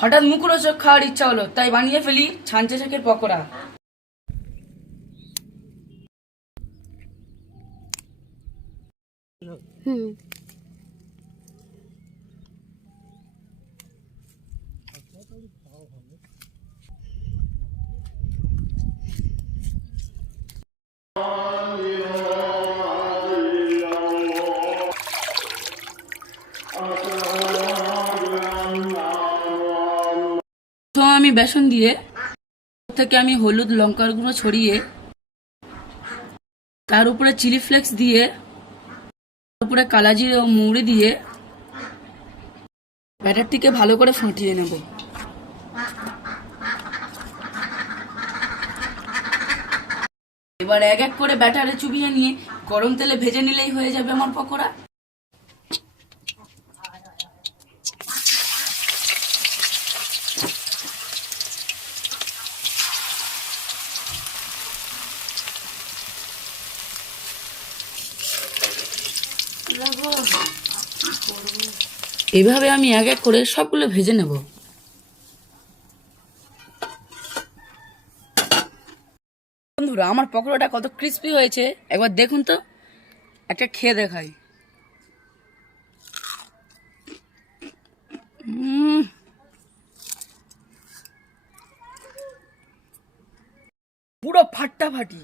হঠাৎ মুখরোচক খাওয়ার ইচ্ছা হলো, তাই বানিয়ে ফেলি ছাঞ্চে শাকের পকোড়া। তো আমি বেসন দিয়ে থেকে আমি হলুদ লঙ্কার গুঁড়ো ছড়িয়ে তার উপরে চিলি ফ্লেক্স দিয়ে তার উপরে কালাজিরে ও মৌরি দিয়ে ব্যাটারটিকে ভালো করে ফাটিয়ে নেব। এবার এক এক করে ব্যাটারে চুবিয়ে নিয়ে গরম তেলে ভেজে নিলেই হয়ে যাবে আমার পকোড়া। এভাবে আমি এক এক করে সবগুলো ভেজে নেব। বন্ধুরা, আমার পকোড়াটা কত ক্রিস্পি হয়েছে একবার দেখুন তো, একটা খেয়ে দেখাই। পুরো ফাটাফাটি।